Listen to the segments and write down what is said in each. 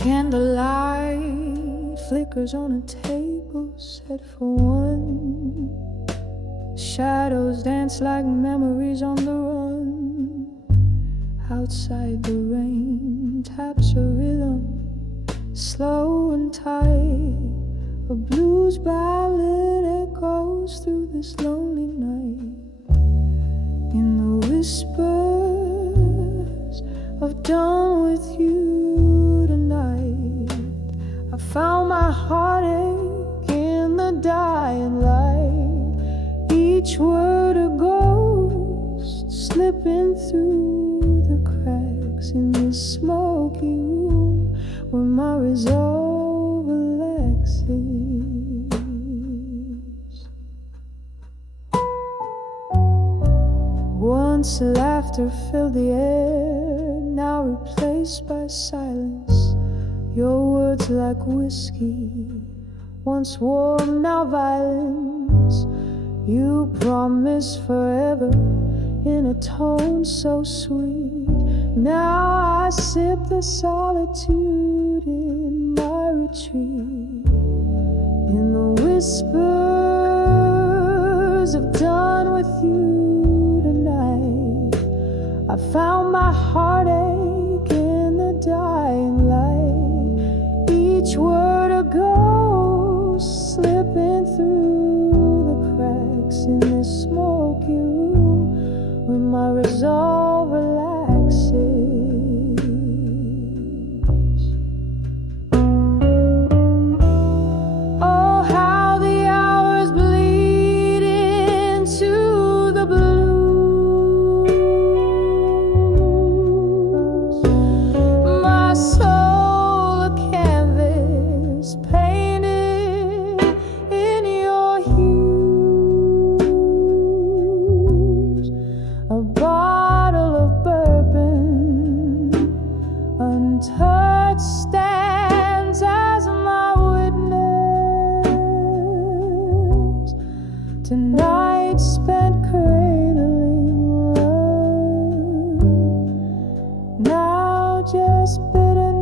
Candlelight flickers on a table set for one. Shadows dance like memories on the run. Outside the rain taps a rhythm, slow and tight. A blues ballad echoes through this lonely night. In the whispers of dawn with you tonight, I found my heartache in the dying light. Each word a ghost slipping through the cracks in this smoky room where my resolve relaxes. Once laughter filled the air, now replaced by silence. Your words like whiskey, once warm, now violence. You promised forever in a tone so sweet. Now I sip the solitude in my retreat. In the whispers of dawn with you tonight, I found my heartache in the dying light. Each word a ghost slipping through the cracks in this smoky room where my resolve relaxes. Oh, how the hours bleed into the blues. My soul a canvas painted in your hues. A bottle of bourbon untouched stands as my witness. Tonight spent cradling love, now just bitterness.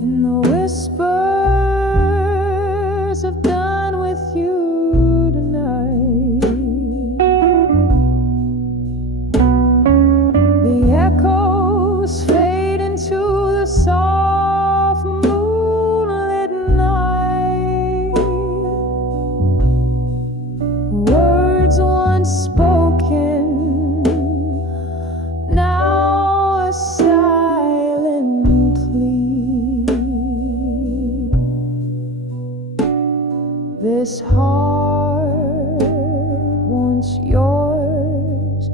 In the whispers of dawn with you tonight, the echoes fade into the soft moonlit night. Words once spoken, now a silent plea. This heart, once yours,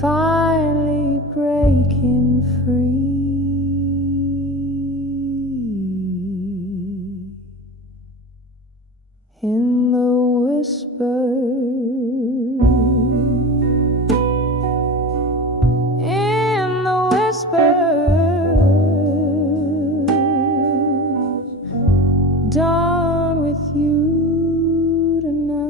finally breaking free. In the whispers, in the whispers, dawn with you tonight.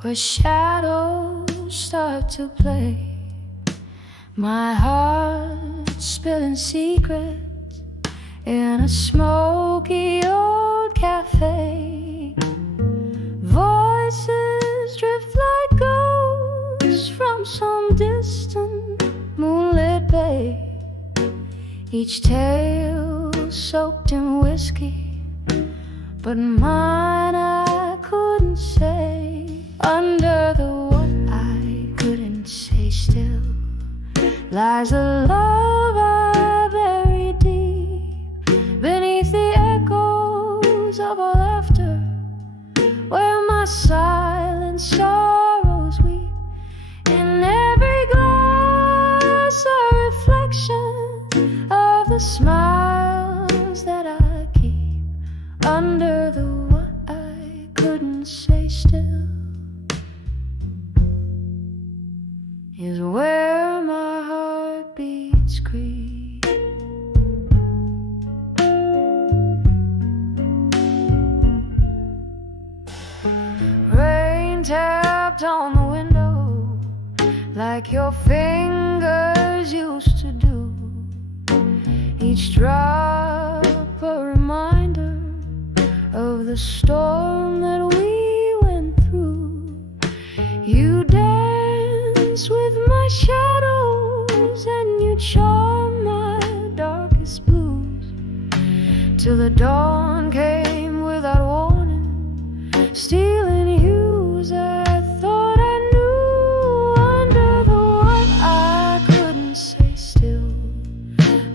where shadows start to play. My heart spilling secrets in a smoky old cafe. Voices drift like ghosts from some distant moonlit bay. Each tale soaked in whiskey, but mine I couldn't say. Under the what I couldn't say still lies a love I buried deep beneath the echoes of our laughter, where my silent sorrows weep. In every glass a reflection of the smiles that I keep. Under the what I couldn't say still is where my heart beats creep. Rain tapped on the window like your fingers used to do. Each drop a reminder of the storm that we went through. You dance with my shadows and you charm my darkest blues, till the dawn came without warning, stealing hues I thought I knew. Under the what I couldn't say still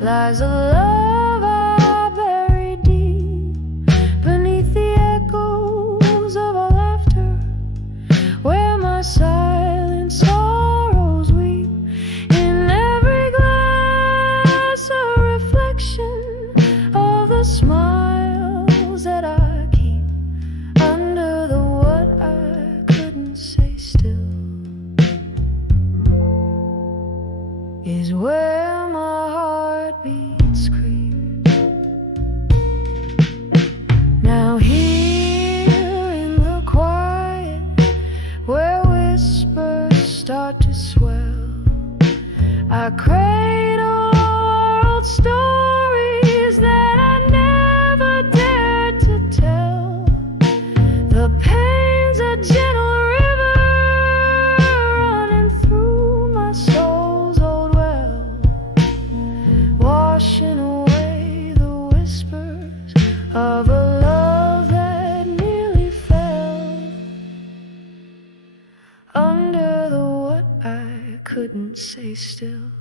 lies a love I buried deep beneath the echoes of our laughter, where my silent sorrows weep. In every glass a reflection of the smiles that I keep. Under the what I couldn't say still is where my heart beats creep. Now here in the quiet, where whispers start to swell, I cradle old stories that I never dared to tell. The pain's a gentle river running through my soul's old well, washing away the whispers of a love that nearly fell. Under the what I couldn't say still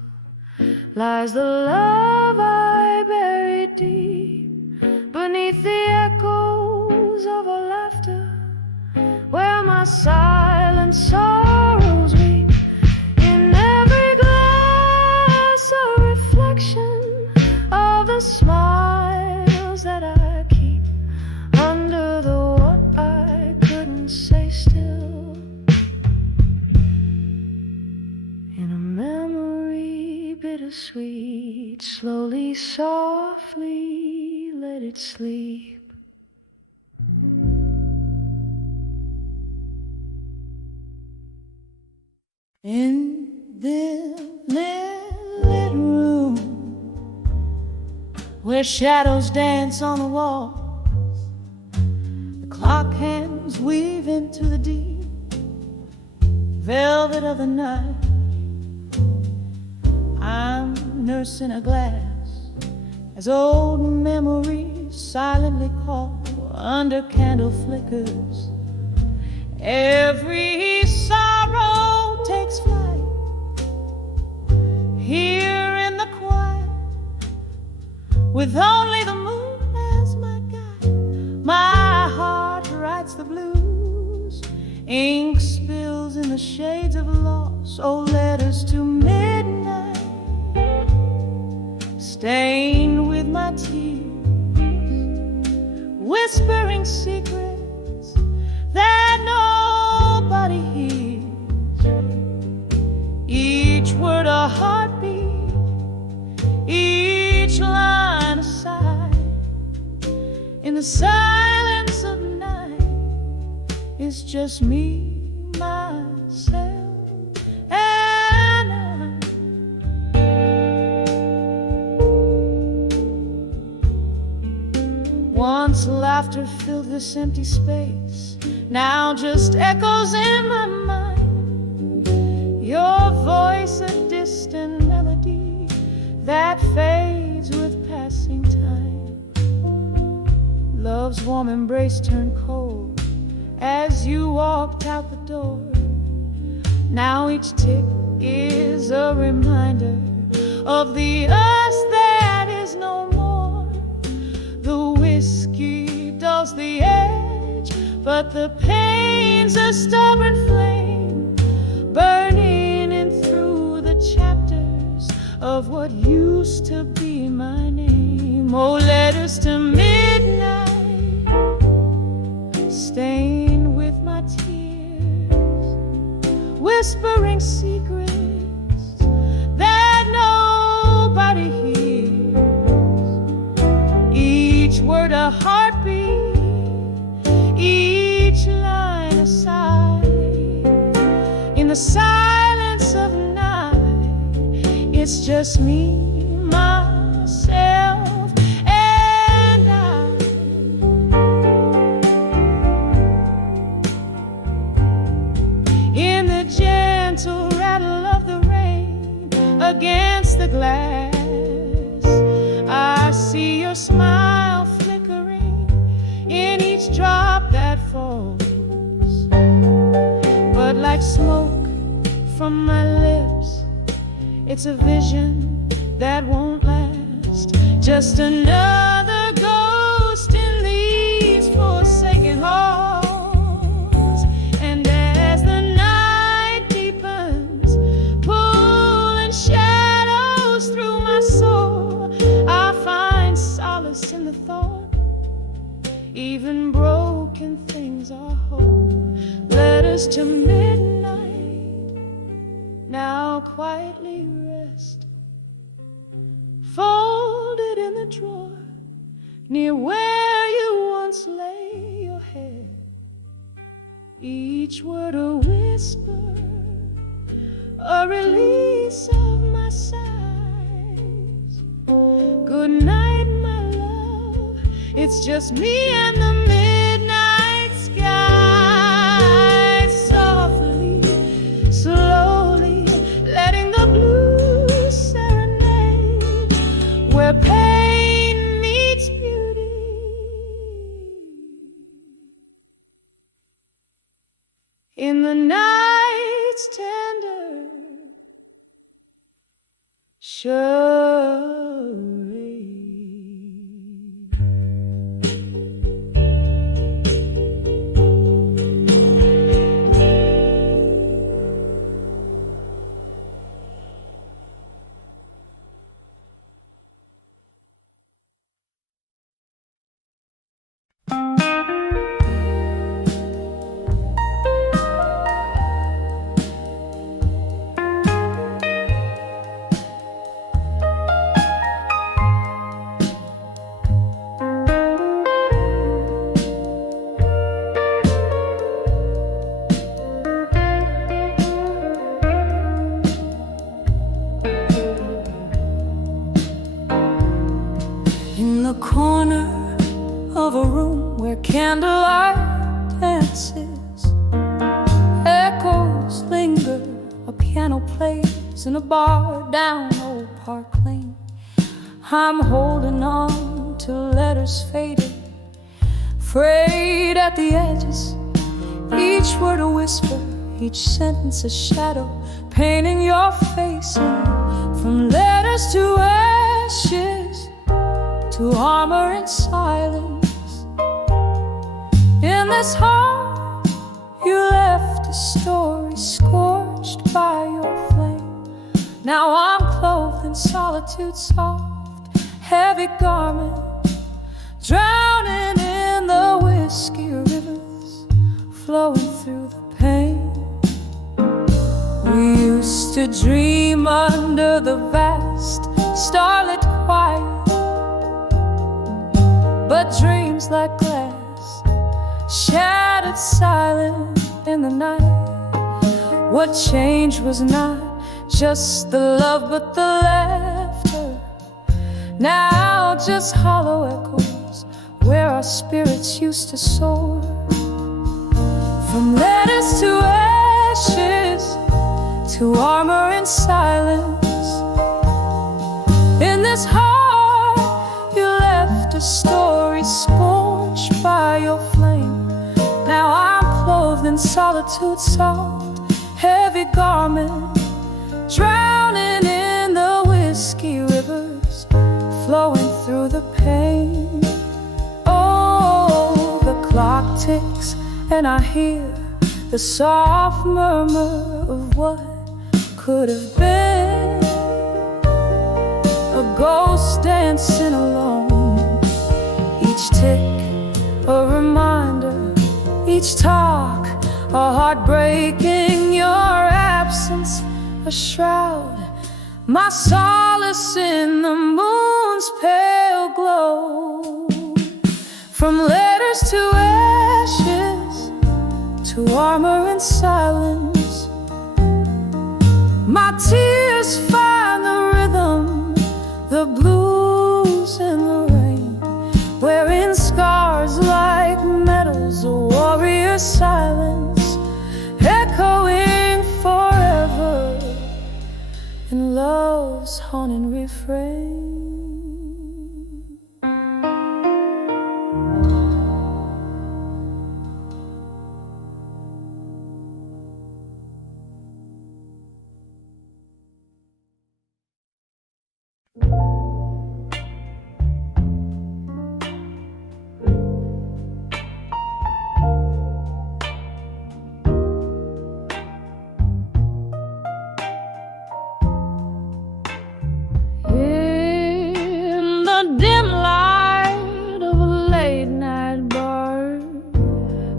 lies the love I buried deep beneath the echoes of our laughter, where my silent sorrows weep. In every glass a reflection of the smiles that I keep. Under the what I couldn't say still, in a memory bittersweet, slowly, softly let it sleep. In this lit room where shadows dance on the walls, the clock hands weave into the deep velvet of the night. I'm nursing a glass as old memories silently call under candle flickers. Every sorrow takes flight here in the quiet, with only the moon as my guide. My heart writes the blues, ink spills in the shades of loss. Oh, letters to midnight stained with my tears, whispering secrets that nobody hears. Each word a heartbeat, each line a sigh. In the silence of night, it's just me, myself, and once laughter filled this empty space, now just echoes in my mind. Your voice, a distant melody that fades with passing time. Love's warm embrace turned cold as you walked out the door. Now each tick is a reminder of the us that is no more. The whiskey dulls the edge, but the pain's a stubborn flame, burning in through the chapters of what used to be my name. Oh, letters to midnight, stained with my tears, whispering secrets that nobody hears. Each word a heartbeat, each line a sigh. In the silence of night, it's just me, myself, and I. In the gentle rattle of the rain against the glass, I see your smile flickering in each drop that falls. But like smoke from my lips, it's a vision that won't last. Just another ghost in these forsaken halls. And as the night deepens, pulling shadows through my soul, I find solace in the thought even broken things are whole. Letters to midnight now quietly rest, folded in the drawer near where you once lay your head. Each word a whisper, a release of my sighs. Good night, my love, it's just me and the midnight sky. Softly, slowly, letting the blues serenade where pain meets beauty. In the night's tender charade. In the corner of a room where candlelight dances, echoes linger, a piano plays in a bar down Old Park Lane. I'm holding on to letters faded, frayed at the edges, each word a whisper, each sentence a shadow, painting your face in. From letters to ashes, to armor and silence. In this heart you left a story scorched by your flame. Now I'm clothed in solitude's soft, heavy garment, drowning in the whiskey rivers flowing through the pain. We used to dream under the vast starlit quiet, but dreams like glass, shattered silent in the night. What changed was not just the love but the laughter. Now just hollow echoes where our spirits used to soar. From letters to ashes, to armor and silence. In this heart you left a story scorched by your flame. Now I'm clothed in solitude's soft, heavy garment, drowning in the whiskey rivers flowing through the pain. Oh, the clock ticks and I hear the soft murmur of what could have been. A ghost dancing alone. Each tick a reminder, each talk a heartbreak in your absence, a shroud, my solace in the moon's pale glow. From letters to ashes, to armor and silence, my tears find the rhythm, the blues in the rain, wearing scars like medals, a warrior's silence, echoing forever in love's haunting refrain.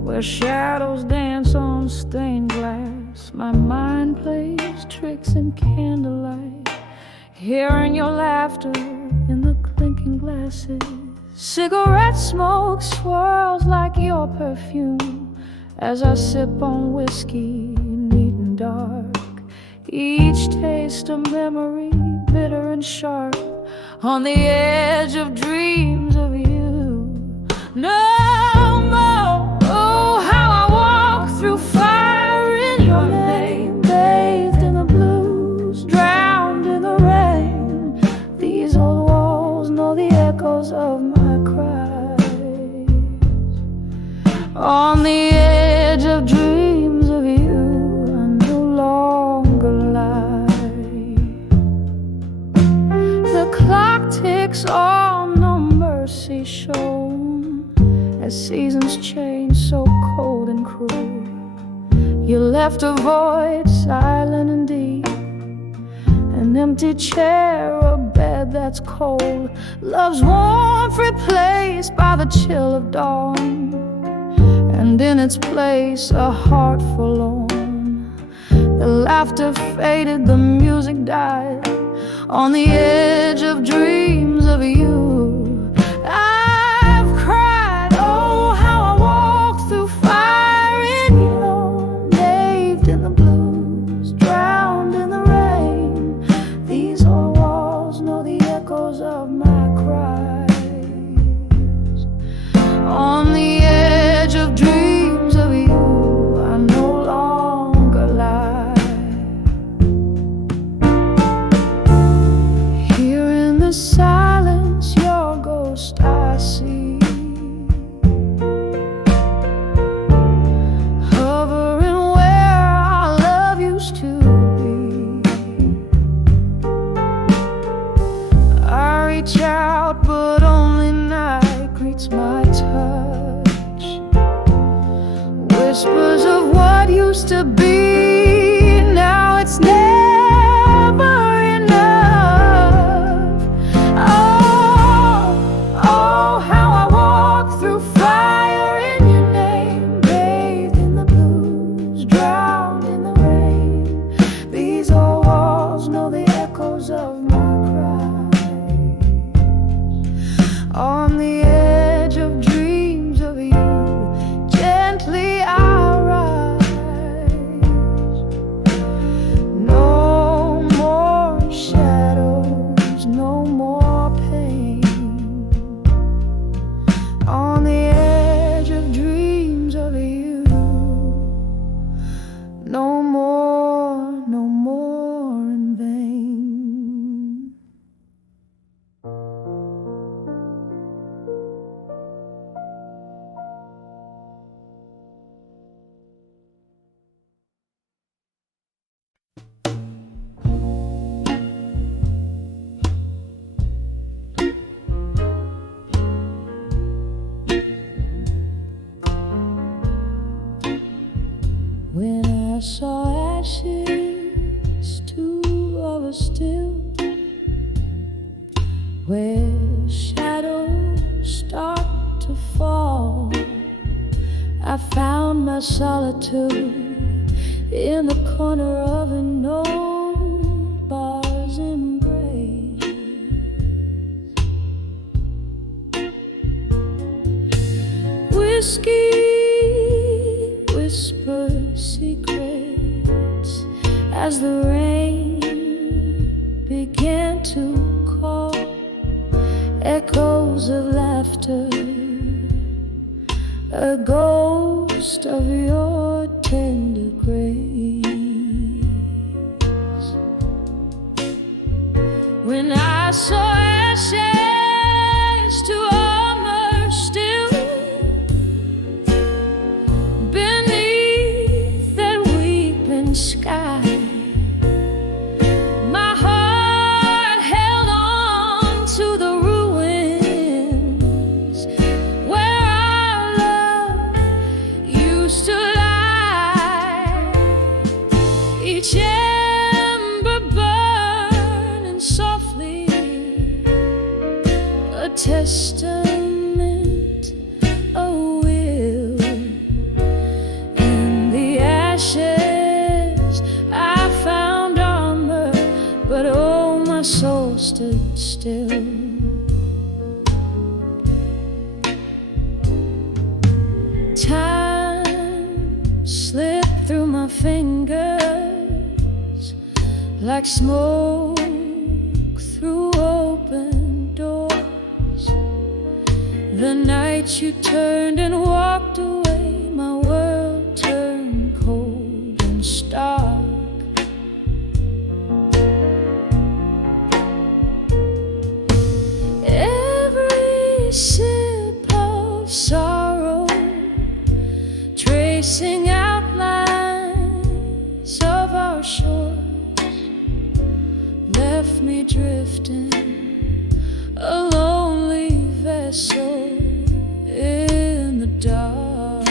Where shadows dance on stained glass, my mind plays tricks in candlelight, hearing your laughter in the clinking glasses. Cigarette smoke swirls like your perfume as I sip on whiskey, neat and dark. Each taste a memory, bitter and sharp, on the edge of dreams of you. No more. Oh, how I walk through fire in your name, bathed in the blues, drowned in the rain. These old walls know the echoes of my cries. On the edge of dreams of you, I no longer lie. The clock ticks on, no mercy shown, as seasons change so cold and cruel. You left a void, silent and deep, an empty chair, a bed that's cold, love's warmth replaced by the chill of dawn, and in its place a heart forlorn. The laughter faded, the music died, on the edge of dreams of you. Whispers of what used to be, now it's never enough. Oh, oh, how I walk through fire in your name, bathed in the blues, drowned in the rain. These old walls know the echoes of my cries. On the edge of dreams of you, gently I rise. no more, no more in vain. When I saw ashes to over still, where shadows start to fall, I found my solitude in the corner of an old bar's embrace. Whiskey whispered secrets as the rain began to call, echoes of laughter, a ghost of your tender grace. When I saw ashes to armor still beneath that weeping sky, my heart held on to the ruins where our love used to lie. Each ember burning softly, a testament, a will. In the ashes I found armor, but oh, my soul stood still. Time slipped through my fingers like smoke through open doors. The night you turned and walked away, my world turned cold and stark. Every sip of sorrow, tracing outlines of our shores, left me drifting, a lonely vessel in the dark.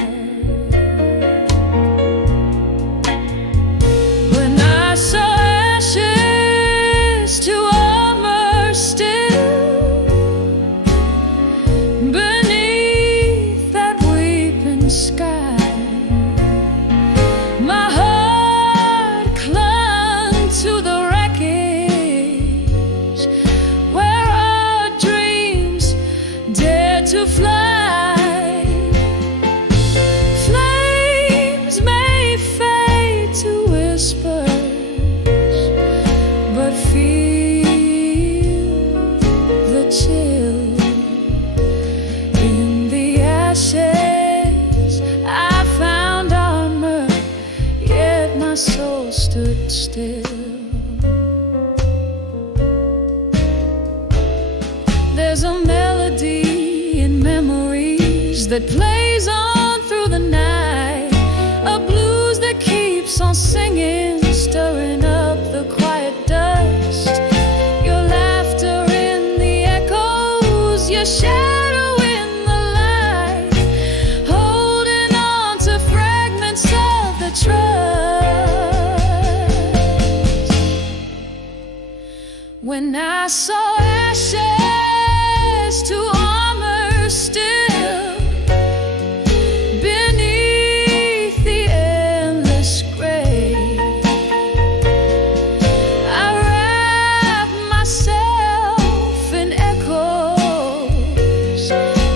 When I saw ashes to armor still beneath that weeping sky, my heart clung to the wreckage where our dreams dared to fly. Flames may fade to whispers, but feel the chill. In the ashes I found armor, yet my soul stood still. There's a melody in memories that plays on through the night, a blues that keeps on singing, stirring up the quiet dust. Your laughter in the echoes, your shadow in the light, holding on to fragments of the trust. When I saw ashes to armor still beneath the endless gray, I wrapped myself in echoes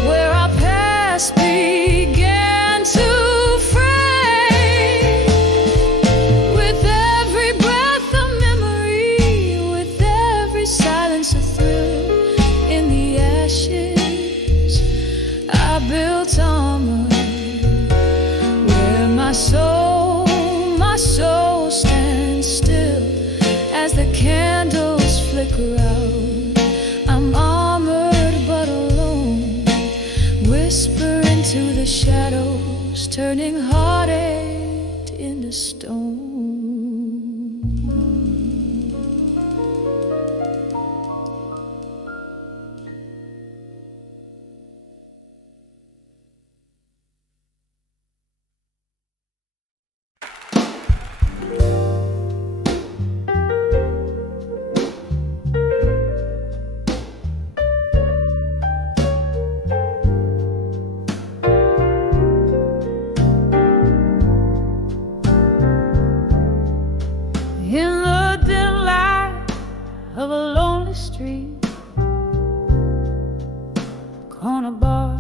where our past began to fray. With every breath of memory, with every silence a thrill, crowd. I'm armored but alone, whisper into the shadows, turning heartache into stone. In the dim light of a lonely street, corner bar,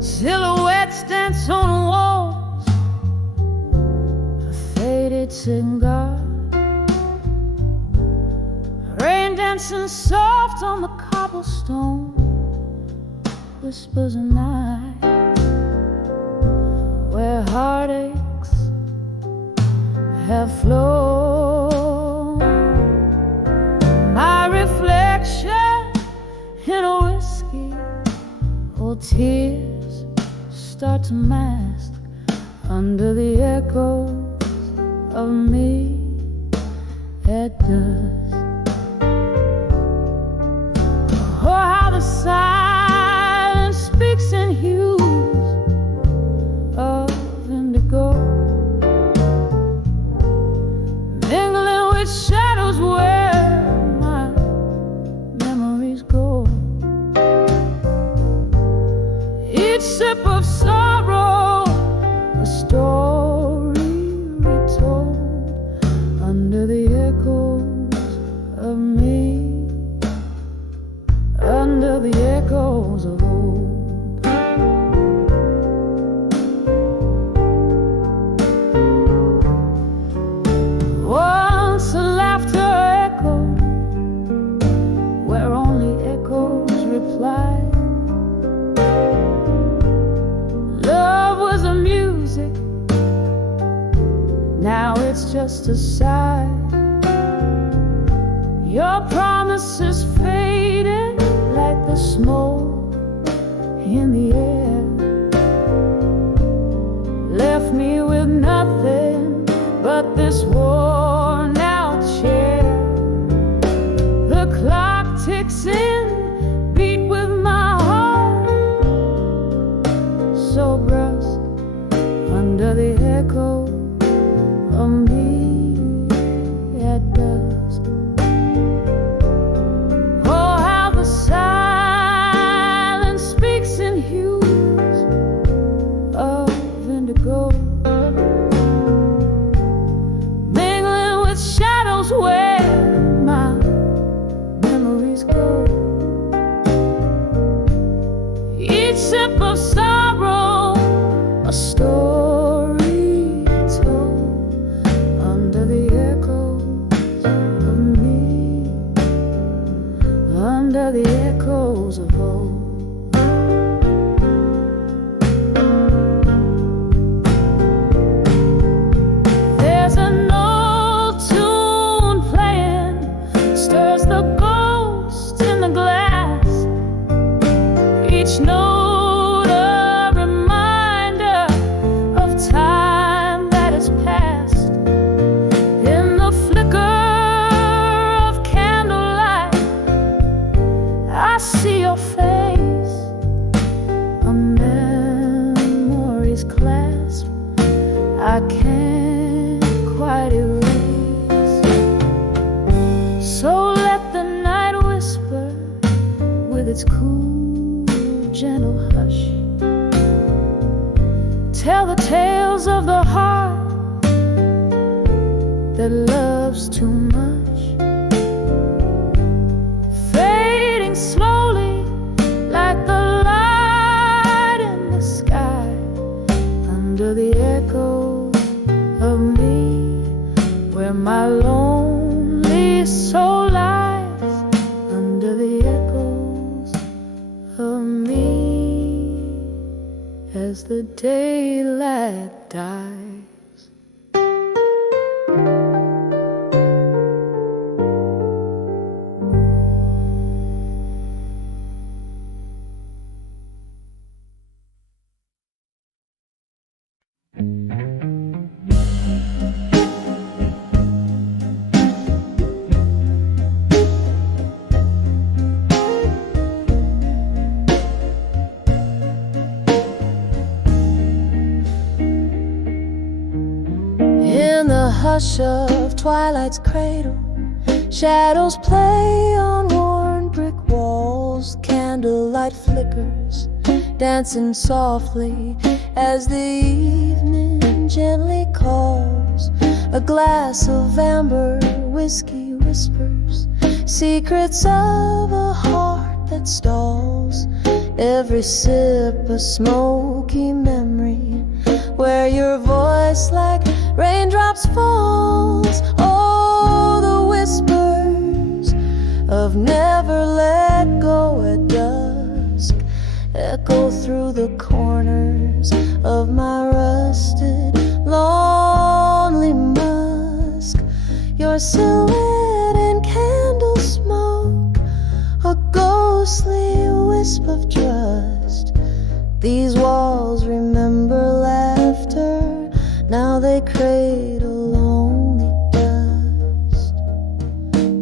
silhouettes dance on the walls, a faded cigar, rain dancing soft on the cobblestone, whispers a night where heartaches have flown. My reflection in a whiskey, old tears start to mask under the echoes of me at dusk. Oh, how the silence speaks in hues of indigo, mingling with shadows where my memories go. Each sip of sorrow, a story retold under the echoes of me, under the echoes of old. Once a laughter echoed where only echoes replied. Love was a music, now it's just a sigh. Your promises faded like the smoke in the air, left me with nothing but this worn out chair. The clock ticks in, beat with my heart, so brusque under the echo of me at dusk. Oh, how the silence speaks in hues of indigo, mingling with shadows where my memories go. Each sip of sorrow, a story told under the echoes of me, under the echoes of old. There's an old tune playing, stirs the ghost in the glass. Each note a reminder of time that has passed. In the flicker of candlelight, I see your face, a memory's clasp I can't quite erase. So let the night whisper with its cool, gentle hush, tell the tales of the heart that loves too much, fading slowly like the light in the sky, under the echo of me, where my lonely soul lies, under the echoes of me, as the daylight dies. In the hush of twilight's cradle, shadows play on worn brick walls. Candlelight flickers, dancing softly as the evening gently calls. A glass of amber whiskey whispers secrets of a heart that stalls. Every sip a smoky memory, where your voice like raindrops falls. Oh, the whispers of never let go at dusk echo through the corners of my rusted, lonely musk. Your silhouette in candle smoke, a ghostly wisp of trust. These walls remember laughter, now they cradle only dust.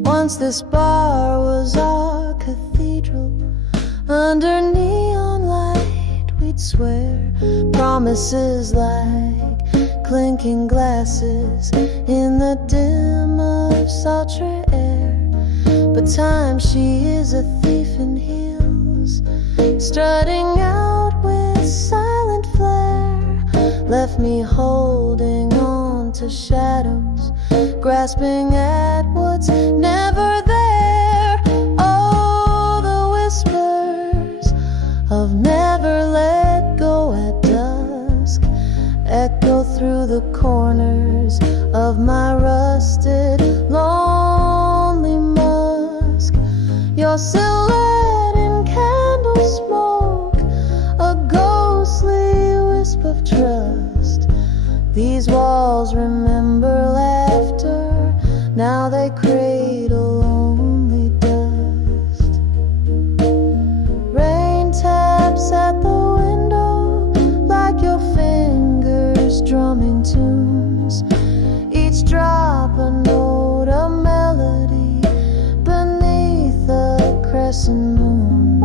Once this bar was our cathedral, under neon light we'd swear promises like clinking glasses in the dim of sultry air. But time, she is a thief in heels, strutting out with silent flair, left me holding on to shadows, grasping at what's never there. Oh, the whispers of never let go at dusk echo through the corners of my rusted, lonely musk. Your silhouette in candle smoke, a ghostly wisp of trust. These walls remember laughter, now they cradle only dust. Rain taps at the window like your fingers drumming tunes, each drop a note, a melody beneath the crescent moon.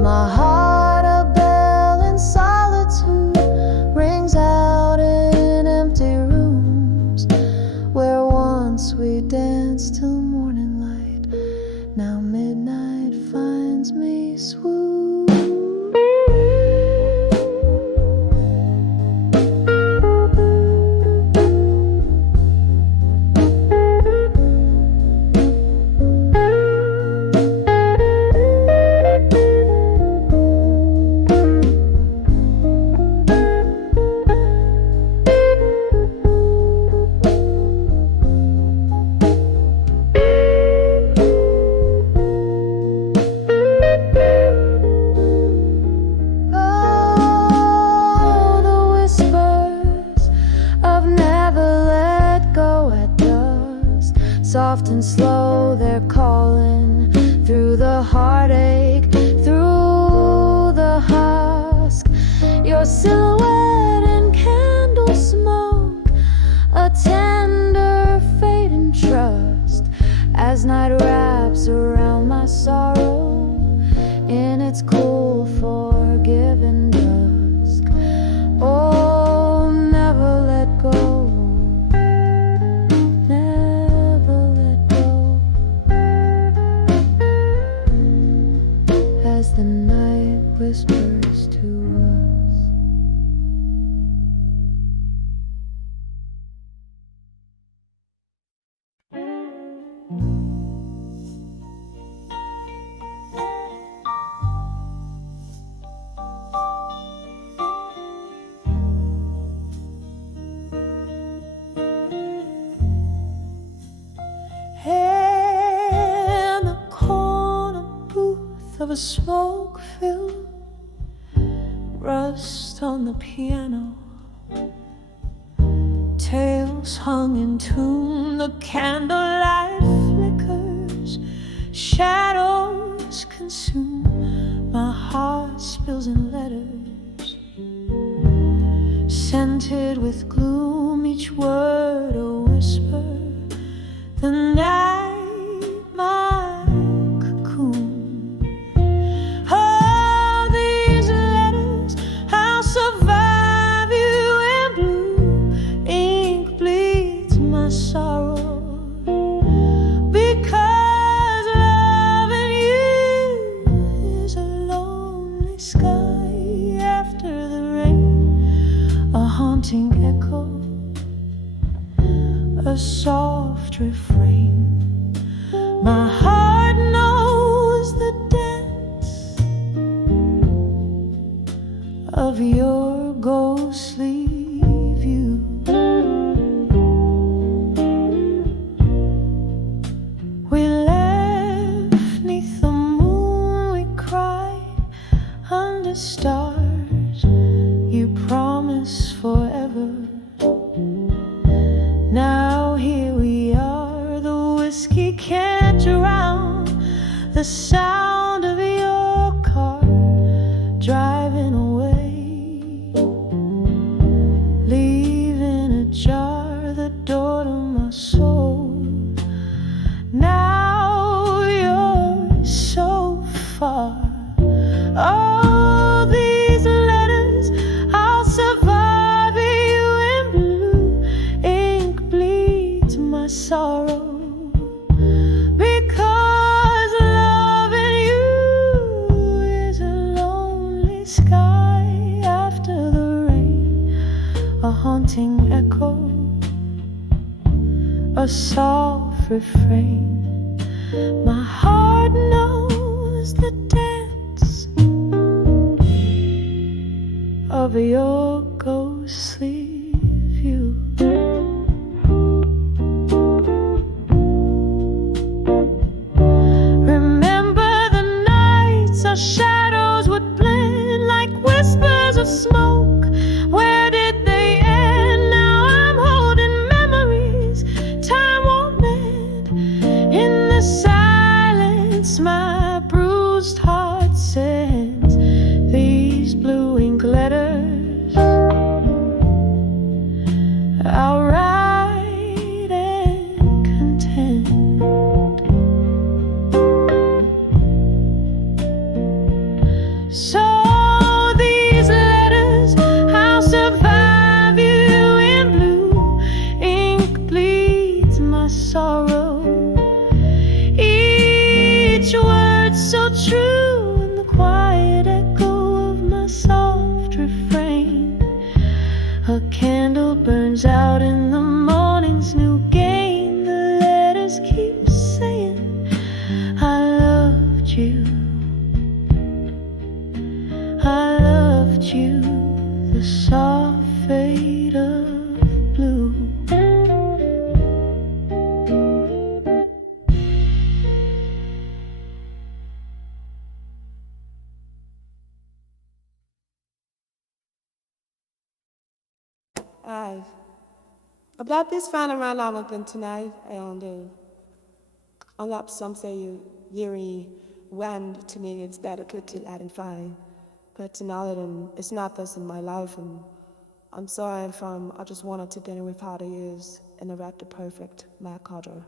My heart a bell in solitude rings out in empty rooms, where once we danced till morning light, now midnight finds me swoon. Soft and slow, they're calling through the heartache, through the husk. Your silhouette in candle smoke, a tender fate and trust, as night wraps around my sorrow in its cool, forgiving dusk. Oh, never let go. The night whispers to us. In the corner booth of a smoke-filled, rust on the piano, tales hung in tune, the candlelight flickers, shadows consume. My heart spills in letters, scented with gloom, each word a whisper. The night, my cocoon. Oh, these letters, I'll survive you in blue ink bleed. a soft refrain. My heart knows the dance of your ghostly view. We left 'neath the moon, we cried under stars. You promised forever. Now here we are, the whiskey can't drown the sound of your car driving away, leaving ajar the door to my soul. Now you're so far. All these letters, I'll survive you in blue. Ink bleeds my sorrow, because loving you is a lonely sky after the rain, a haunting echo, a soft refrain. My heart knows the dance of your ghostly view. Remember the nights our shadows would blend like whispers of smoke. Where did they end? Now I'm holding memories time won't mend. In the silence my bruised heart sends these blue ink letters. I'll write and contend. So these letters, I'll survive you in blue. Ink bleeds my sorrow, each word so true in the quiet echo of my soft refrain. A candle burns out in the morning's new gain. The letters keep saying I loved you, I loved you. The soft fade of blue. I've about this final round on with them tonight, and unlike some say you yeri when to me it's better good to add and find, but to know that it's not this in my life, and I'm sorry if I just wanted to dinner with how to use and about the perfect Mac order.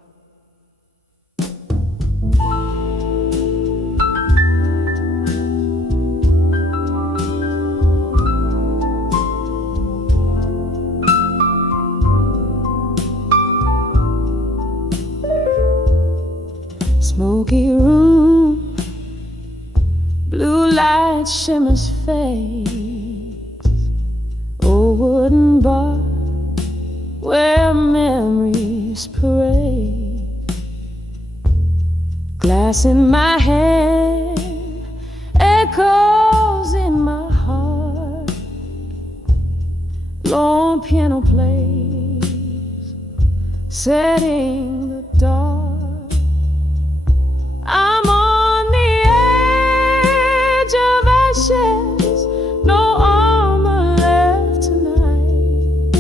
Smoky room, blue light shimmers fades. Old wooden bar where memories parade. Glass in my hand, echoes in my heart. Lone piano plays, setting the dark. I'm on the edge of ashes, no armor left tonight.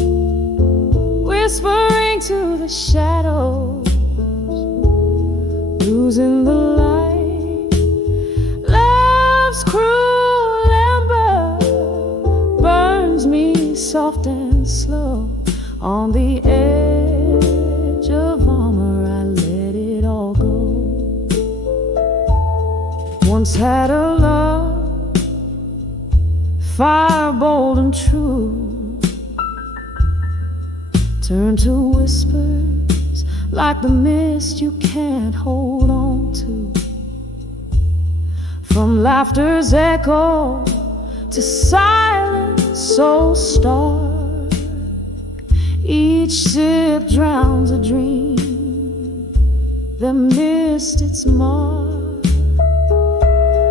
Whispering to the shadows, losing the light. Love's cruel ember burns me soft and slow. On the edge of armor, I let it all go. Once had a love, fire bold and true, turned to whispers like the mist you can't hold on to. From laughter's echo to silence so stark, Each sip drowns a dream, the mist its mark.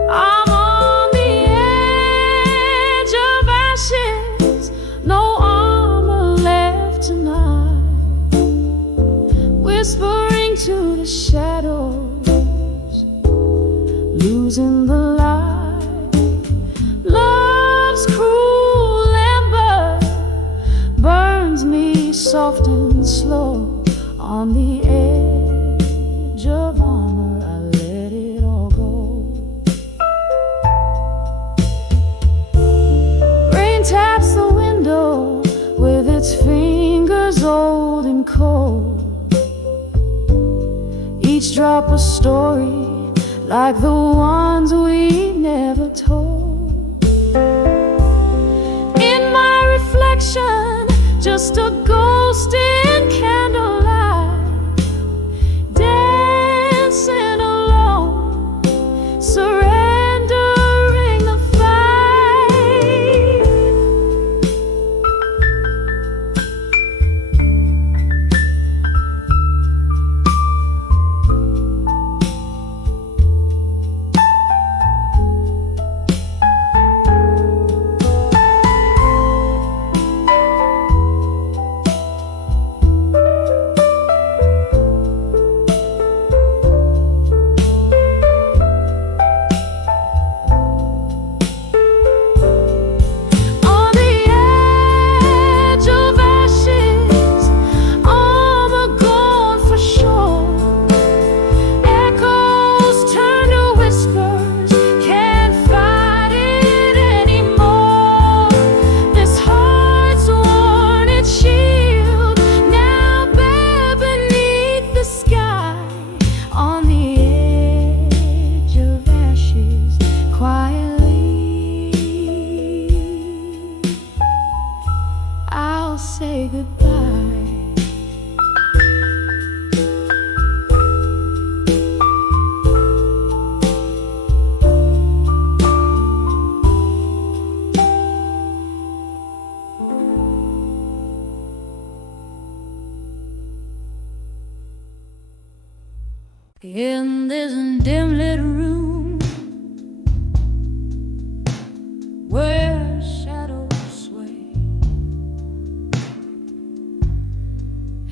I'm on the edge of ashes, no armor left tonight, whispering to the shadows, losing the light. Love's cruel ember burns me soft and slow. On the edge of armor, I let it all go. Rain taps the window with its fingers old and cold. Each drop a story like the ones we never told. In my reflection, just a ghost in candlelight, dancing alone, surrendering the fight. Say goodbye. In this dim little room where shadows sway,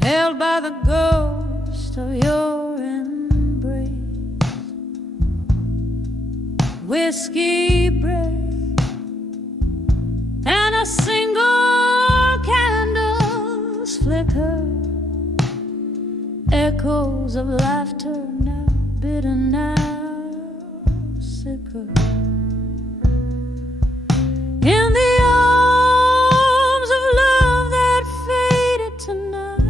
held by the ghost of your embrace, whiskey breath and a single candle's flicker, echoes of laughter now bitter, now sicker. In the arms of love that faded tonight,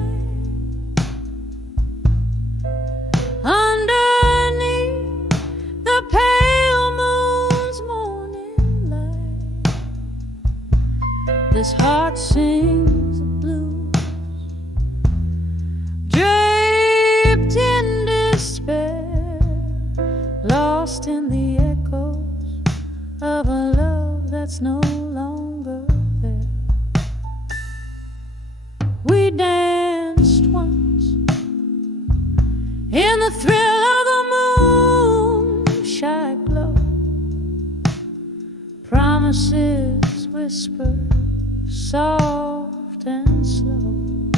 underneath the pale moon's morning light, this heart sings the blues, draped in despair, lost in the echoes of a love that's no longer there. We danced once in the thrill of the moonshine glow, promises whispered soft and slow,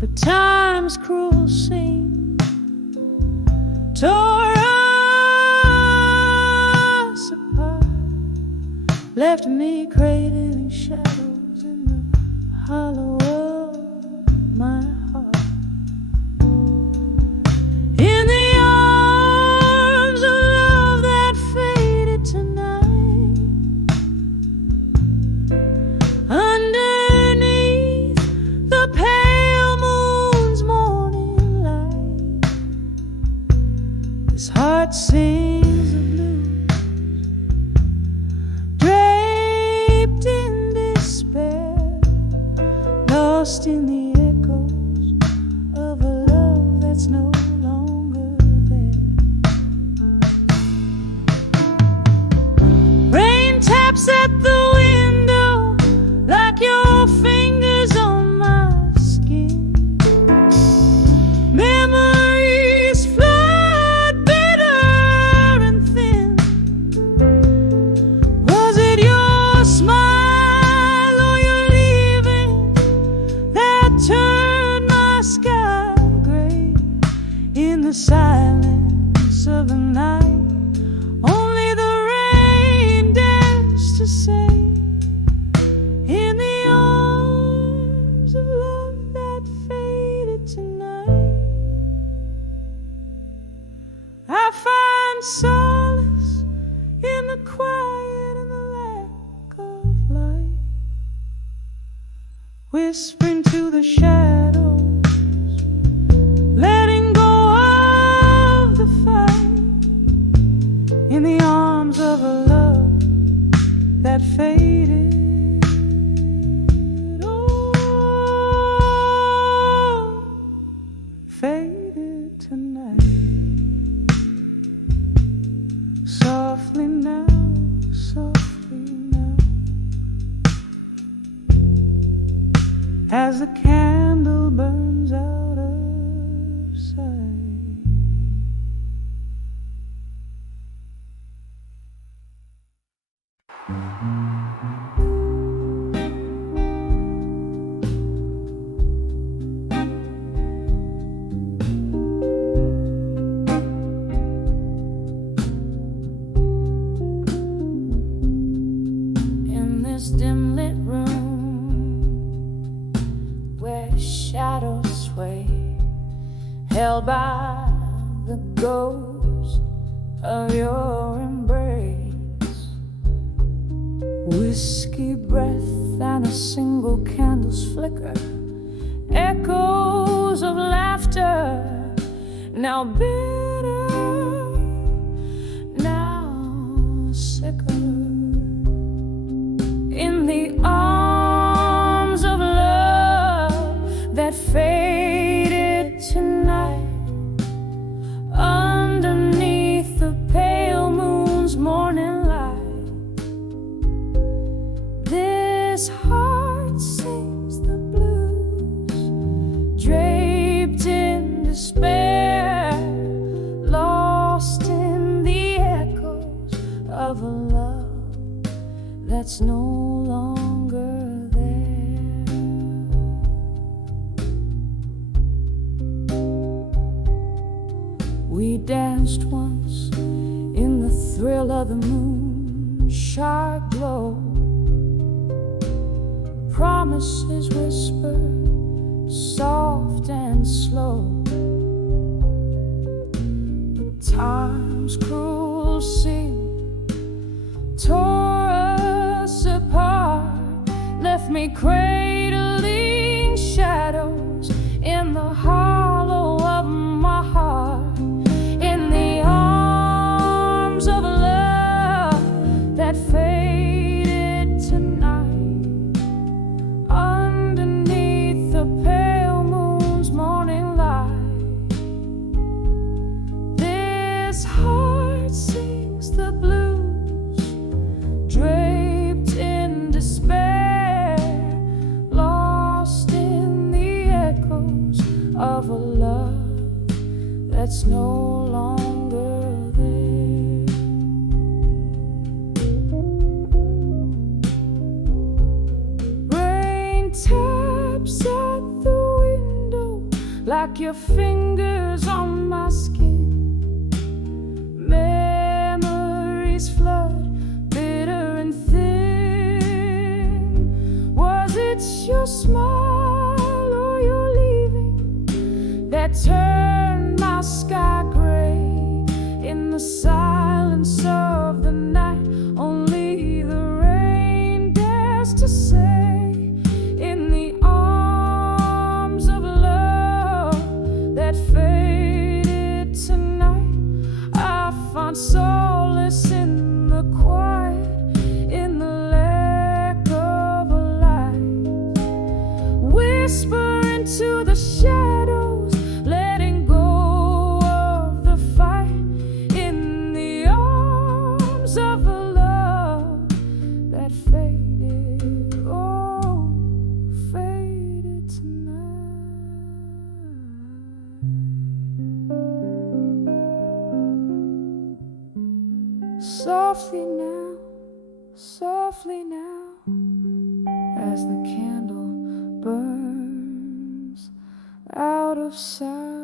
but time's cruel seam tore us apart, left me craving shadows in the hollow of my heart. In the arms of love that faded tonight, underneath the pale moon's morning light, this heart sings the blues, draped in despair, whispering to the shadows, letting go of the fight in the arms of a love that faded. Oh, faded tonight. Softly now, softly now, as the candle burns out of sight. In this dim lit room where shadows sway, held by the ghost of your embrace, whiskey breath and a single candle's flicker, echoes of laughter, now bitter, now sicker. In the arms of love that faded tonight, underneath the pale moon's morning light, this heart sings the blues, draped in despair, lost in the echoes of a love that's no longer there. We danced once in the thrill of the moon, sharp glow, promises whispered, soft and slow. But time's cruel seam tore us apart, left me cradling shadows in the hollow of my heart, in the arms of love that faded tonight, underneath the pale moon's morning light. This heart sings the blues, draped in despair, lost in the echoes of a love that's no longer there. Rain taps at the window like your fingers on my skin. Memories flood, bitter and thin. Was it your smile or your leaving that turned my sky gray? In the silence of the night, only the rain dares to say, in the arms of love that faded tonight, I found solace in the quiet, in the lack of a light. Whisper into the shadows, letting go of the fight, in the arms of a love that faded, oh, faded tonight. Softly now, as the candle burns out of sight.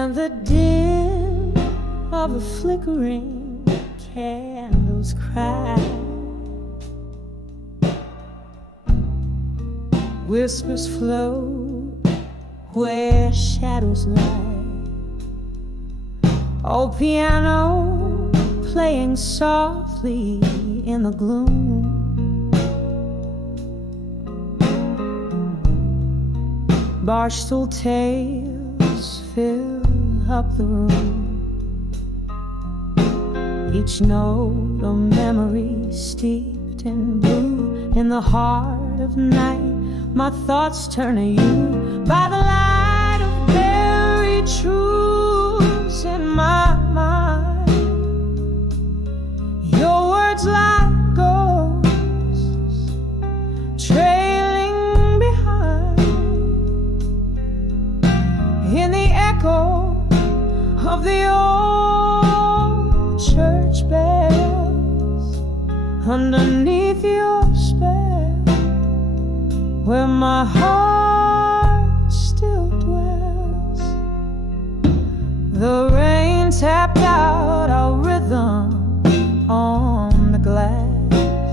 and the dim of the flickering candles cry. Whispers float where shadows lie. Oh, piano playing softly in the gloom. Barstool tales fill up the room. Each note a memory steeped in blue. In the heart of night, my thoughts turn to you. By the light of buried truths in my mind, your words like ghosts trailing behind. In the echo of the old church bells, underneath your spell, where my heart still dwells. The rain tapped out our rhythm on the glass.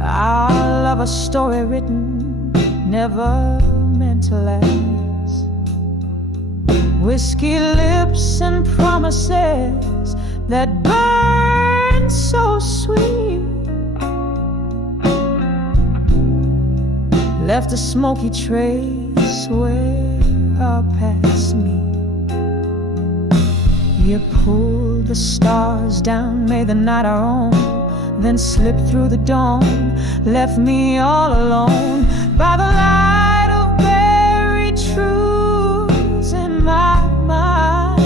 Our love a story written, never meant to last. Whiskey lips and promises that burn so sweet left a smoky trace where our paths meet. You pulled the stars down, made the night our own, then slipped through the dawn, left me all alone. By the light of buried truths in my mind,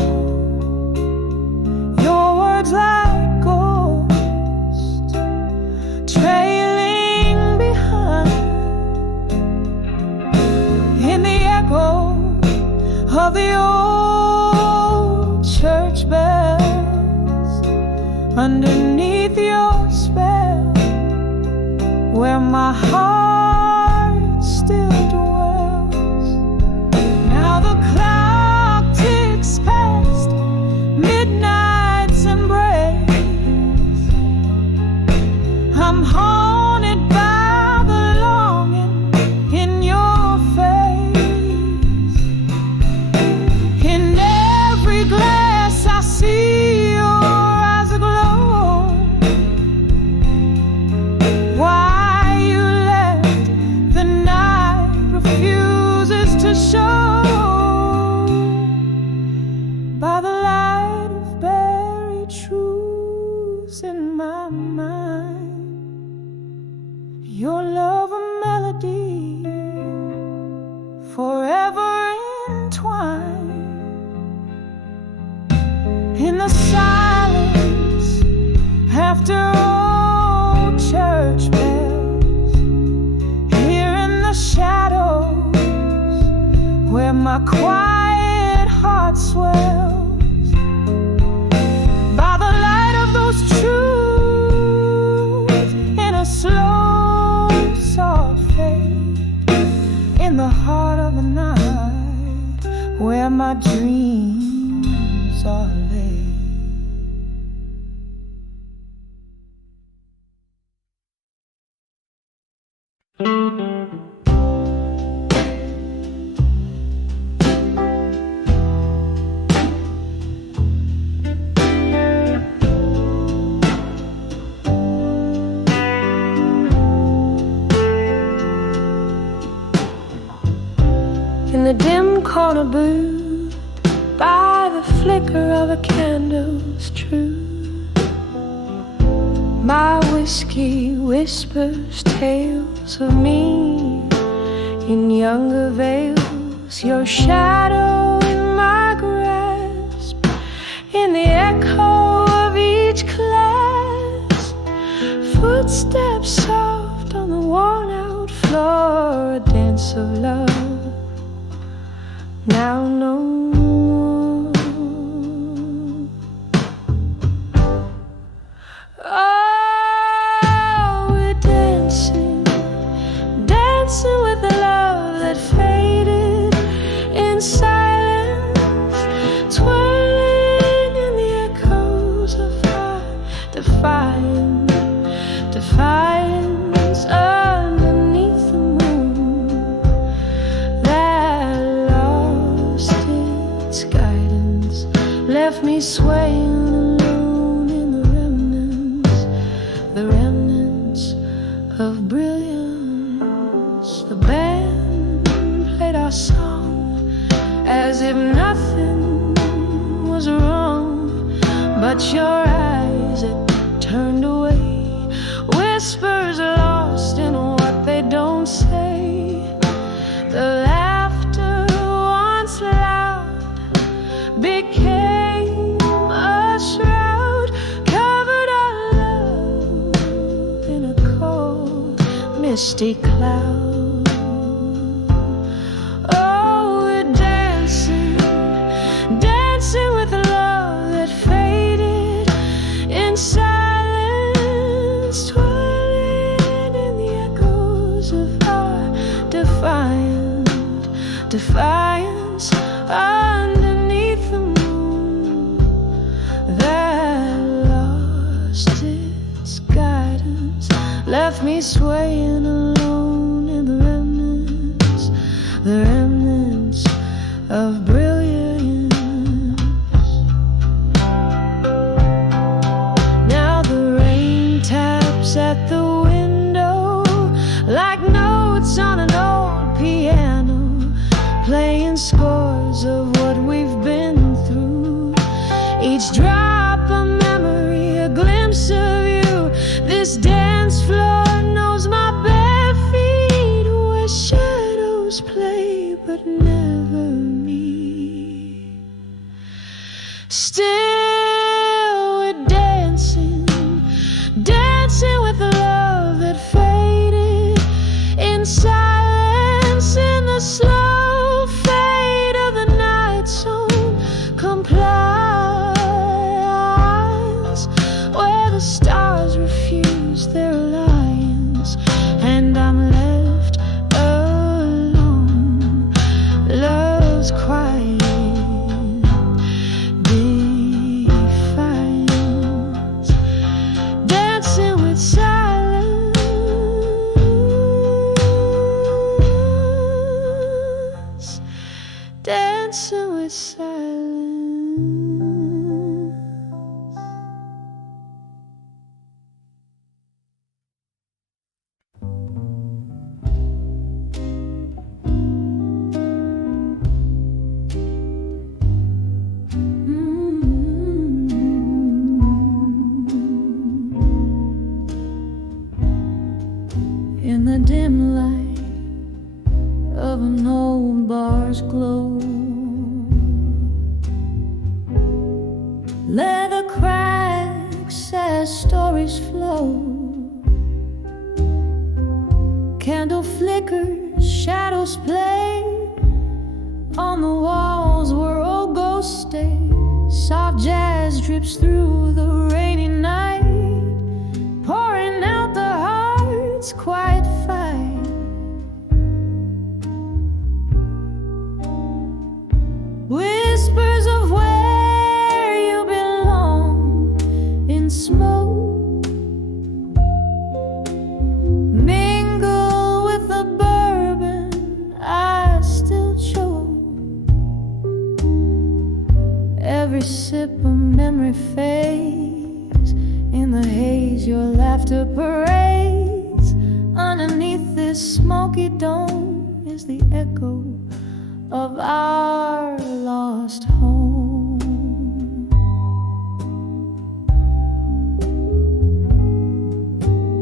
your words like ghosts trailing behind. In the echo of the old church bells, underneath your spell, where my heart still dwells. Now the clock ticks past midnight's embrace. I'm haunted by the longing in your face. In every glass I see your eyes aglow. Why you left the night refuses to show. By the light of buried truths in my mind, your love a melody forever entwined. In the silence after old church bells, here in the shadows where my quiet heart swells. By the light of those truths in a slow, soft fade, in the heart of the night where my dreams are laid. In the dim corner booth, by the flicker of a candle's truth, my whiskey whispers tales of me in younger veils. Your shadow in my grasp, in the echo of each class, footsteps soft on the worn-out floor, a dance of love. Now no more. Oh, we're dancing, dancing with the love that faded, left me swaying alone in the remnants of brilliance. The band played our song as if nothing was wrong, but your eyes had turned away. Whispers lost in what they don't say. The laughter once loud became a shroud, covered our love in a cold, misty cloud. Oh, we're dancing, dancing with a love that faded in silence, twirling in the echoes of our defiance underneath the moon that lost its guidance, left me swaying alone in the remnants of brilliance. Now the rain taps at the window like notes on an old piano, playing scores of what we've been through. Each drop a memory, a glimpse of you. This dance floor knows my bare feet, where shadows play but never me. Still we're dancing, dancing with a love that faded in silence, in the slow fade of the night zone compliance, where the stars refuse their alliance, and I'm left alone. Love's quiet defiance, dancing with silence, dancing with silence. In the dim light of an old bar's glow, leather cracks as stories flow. Candle flickers, shadows play on the walls where old ghosts stay. Soft jazz drips through the rainy night, pouring out the heart's quiet fight. Whispers of where you belong in smoke, mingle with the bourbon I still choke. Every sip of memory fades in the haze, your laughter parades. Underneath this smoky dome is the echo of our lost home.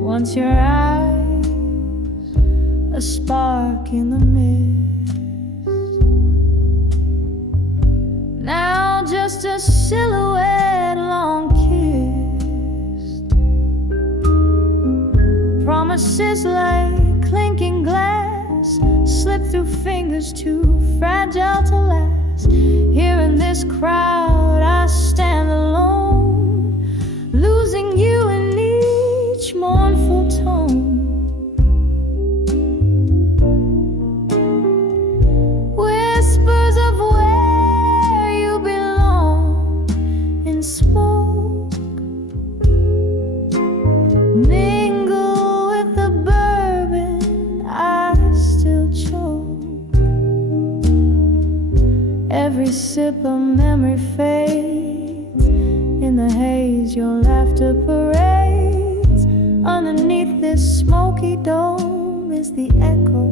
Once your eyes, a spark in the mist, now just a silhouette long kissed. Promises like clinking glass slip through fingers too fragile to last. Here in this crowd I stand alone, losing you in each mournful tone. Whispers of where you belong in smoke, mingle with the bourbon I still choke. Every sip of memory fades In the haze, your laughter parades. Underneath this smoky dome is the echo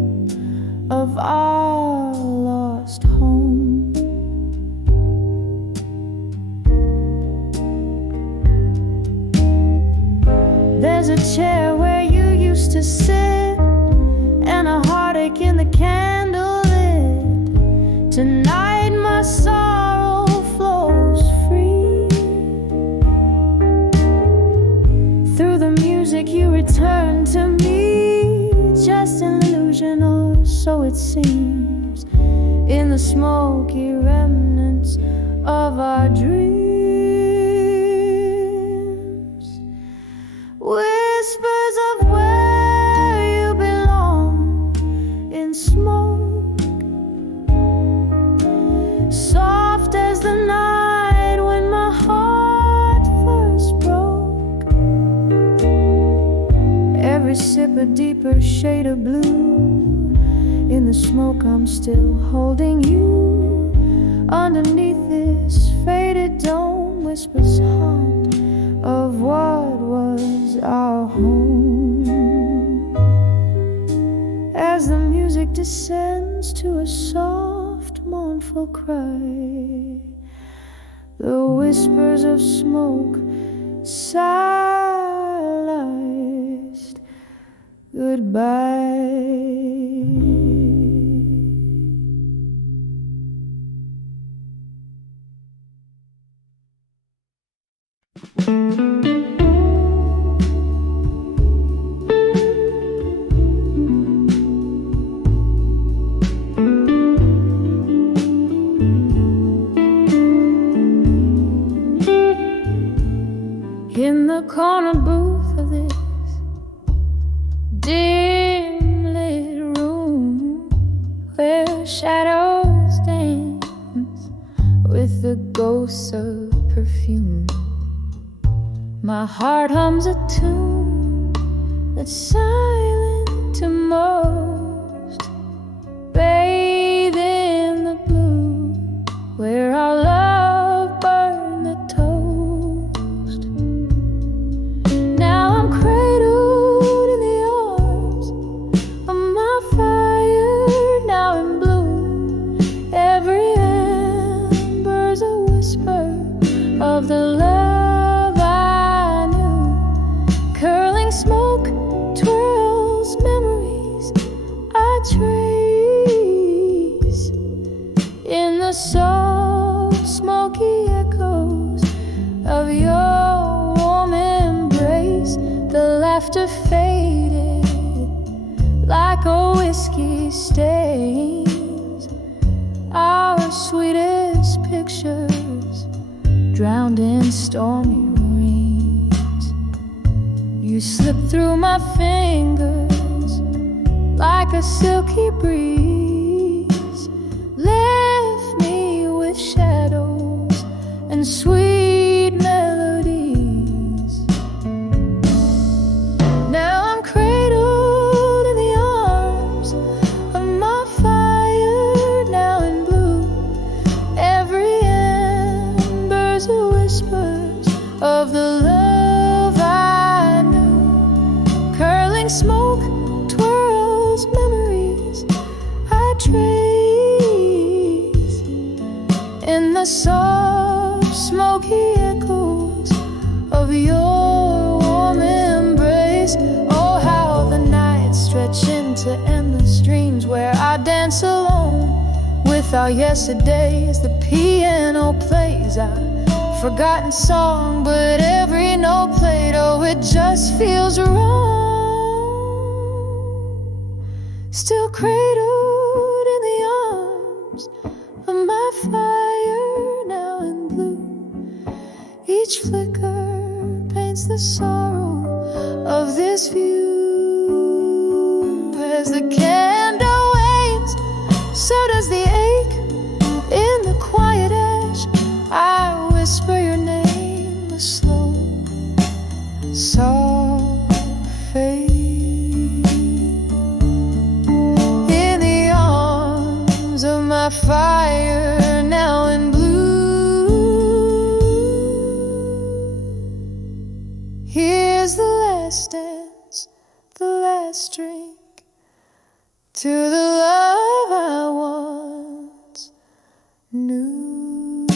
of our lost home. There's a chair where you used to sit, and a heartache in the candlelit. Tonight my sorrow flows free. Through the music you return to me, just an illusion, or so it seems, in the smoky remnants of our dreams. Whispers of where you belong in smoke, soft as the night when my heart first broke. Every sip a deeper shade of blue. In the smoke I'm still holding you. Underneath this faded dome, whispers haunt of what was our home. As the music descends to a soft, mournful cry, the whispers of smoke silenced goodbye. In the corner booth of this dim lit room, where shadows dance with the ghosts of perfume, my heart hums a tune that's silent to most. Bathe in the blue, where our love burned the toast. Now I'm cradled in the arms of my fire, now in bloom. Every ember's a whisper of the love I knew. Curling smoke twirls memories I trace in the soft, smoky echoes of your warm embrace. The laughter faded like a whiskey stains our sweetest pictures, drowned in stormy rains. You slip through my fingers like a silky breeze, left me with shadows and sweet melodies. Now I'm cradled in the arms of my fire, now in blue. Every ember's a whispers of the love I knew. Curling smoke twirls memories I trace in the soft, smoky echoes of your warm embrace. Oh, how the nights stretch into endless dreams, where I dance alone with our yesterdays. The piano plays a forgotten song, but every note played, oh, it just feels wrong. Still cradled in the arms of my fire, now in blue. Each flicker paints the sorrow of this view. As the candle wanes, so does the ache in the quiet ash. I whisper your name, a slow, soft fade. In the arms of my fire, now in blue. to the love I once knew.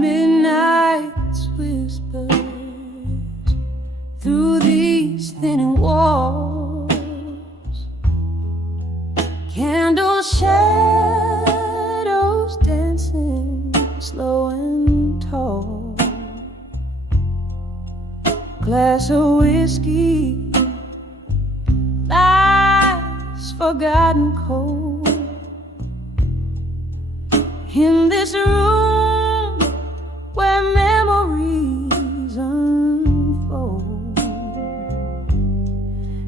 Midnight's whispers through these thinning walls, candle shadows dancing slow and tall, glass of whiskey lies forgotten cold in this room where memories unfold.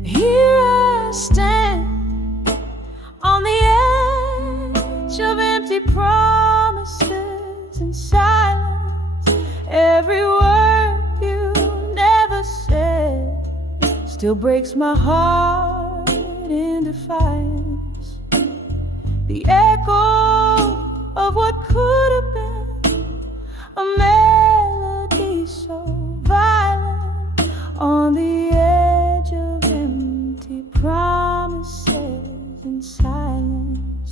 Here I stand on the edge of empty promises and silence. Every word you never said still breaks my heart in defiance. The echo of what could have been a melody so violent on the edge of empty promises and silence.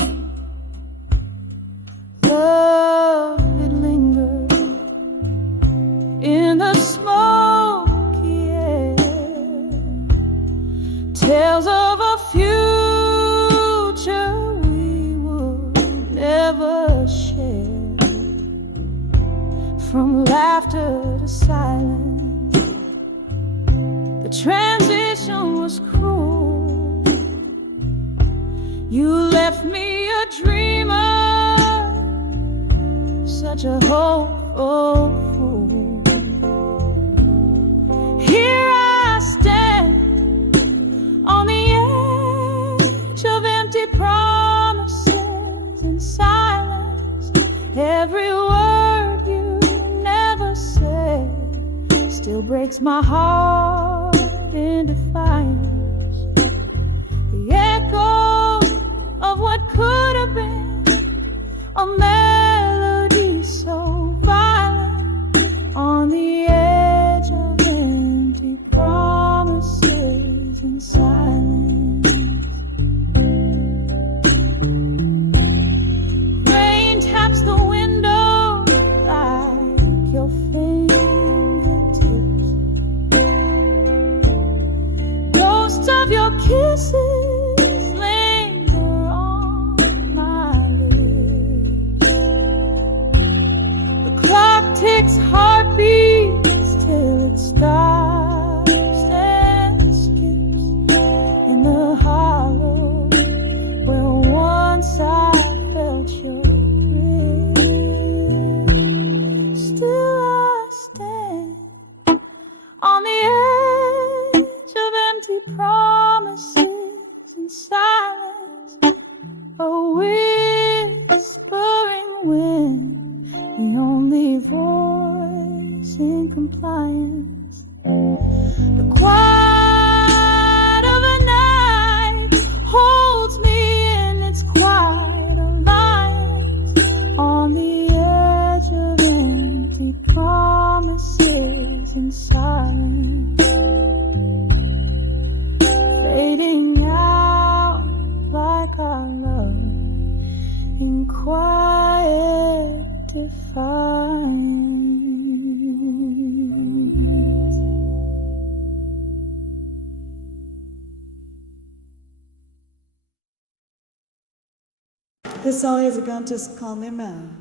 Love, it lingered in the smoky air, tales of a future we would never share. From laughter to silence, the transition was cruel. You left me a dreamer, such a hopeful fool. Here I stand on the edge of empty promises and silence. Every word you still breaks my heart in defiance. The echo of what could have been a melody so violent on the edge of empty promises and silence. Rain taps the window like your finger. Of your kisses linger on my lips. The clock ticks heartbeats till it stops and skips in the hollow where once I felt your grip. Still I stand on the edge of empty promises and silence, a whispering wind, the only voice in compliance. The quiet of a night holds me in its quiet alliance on the edge of empty promises and silence. Fading out like our love in quiet defiance. This song is going to call me man.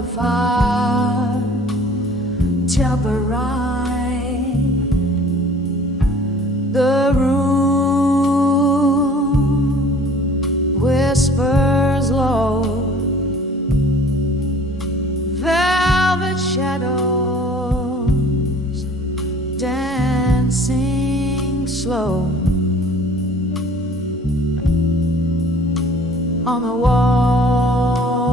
the fire temporary. The room whispers low, velvet shadows dancing slow on the walls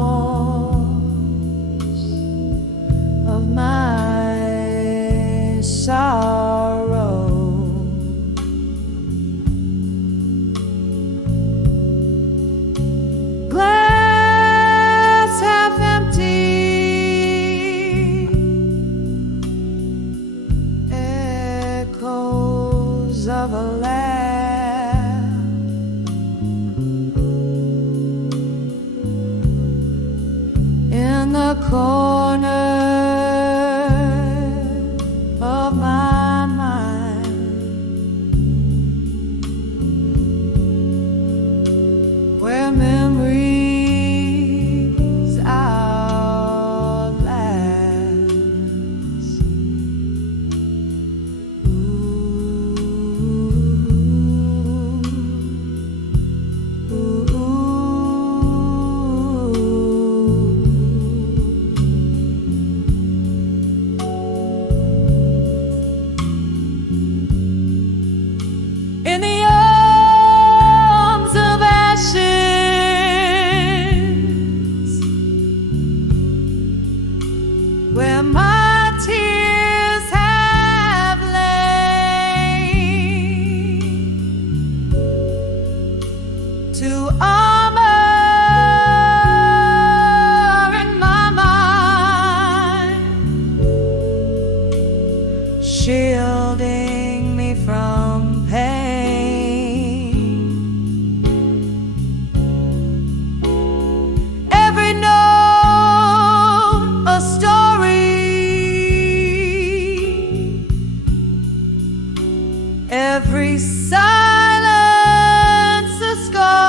of my sorrow. Glass half empty, echoes of a laugh, in the corner of my mind, where memories outlast. Ooh, ooh. In the arms of ashes, where my tears have lain, to armor in my mind, shielding me from pain. Every note a story, every silence a scar,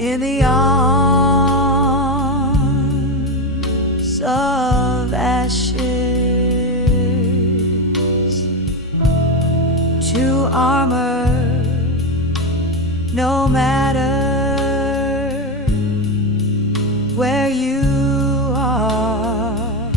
in the arms of ashes, to armor no matter where you are.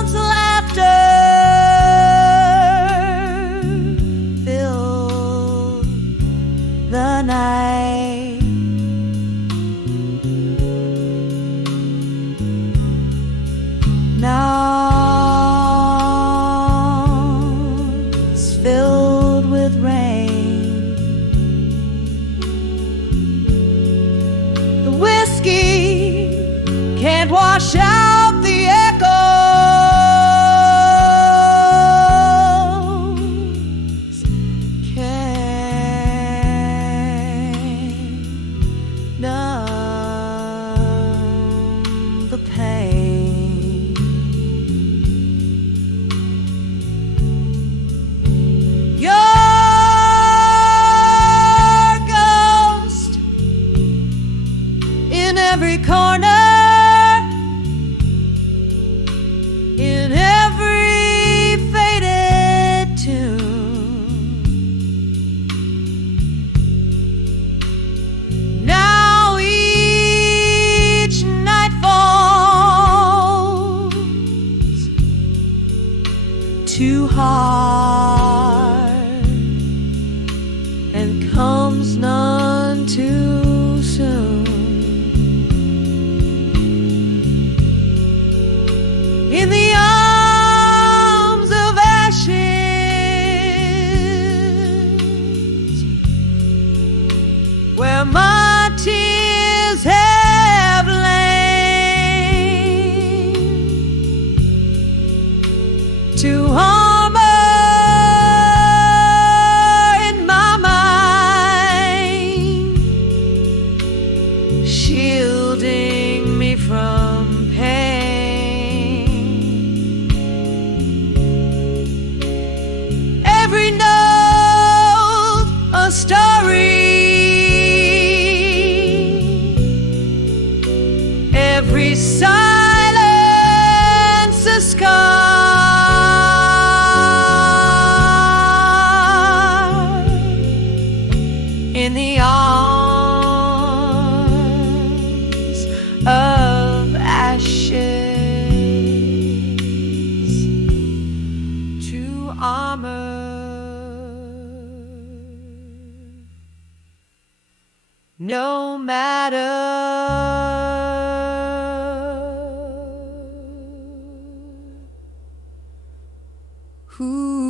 Once laughter filled the night, now it's filled with rain. The whiskey can't wash out the echoes, can't numb the pain. Your ghost in every corner no matter who.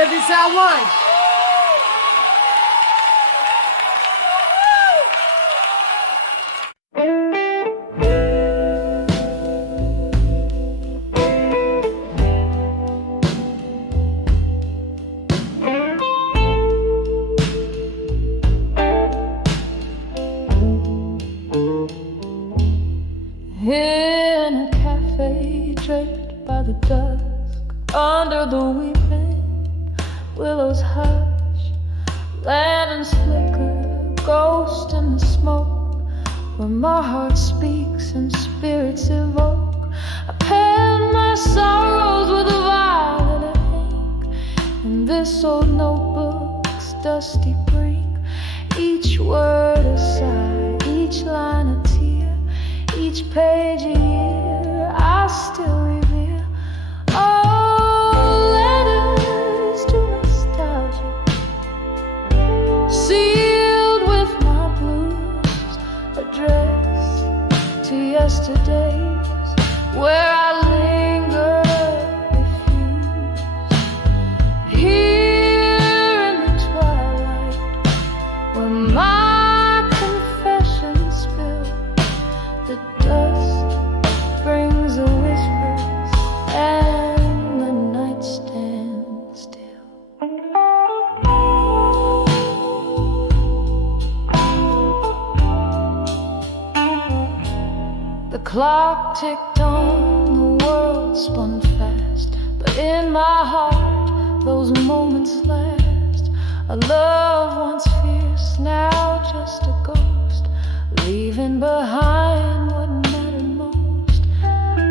Every side one. In a cafe draped by the dusk, under the weeping willows hush, lanterns flicker, ghost in the smoke, where my heart speaks and spirits evoke. I pen my sorrows with a violet ink in this old notebook's dusty brink. Each word a sigh, each line a tear, each page a year I still revere. Oh, letters to nostalgia, sealed with my blues, addressed to yesterdays, where I linger, refuse. Here in the twilight, where my confessions spill, the dust brings a whispers and the night stands still. The clock ticked on, the world spun fast, but in my heart those moments last. A love once fierce, now just a ghost, leaving behind what mattered most.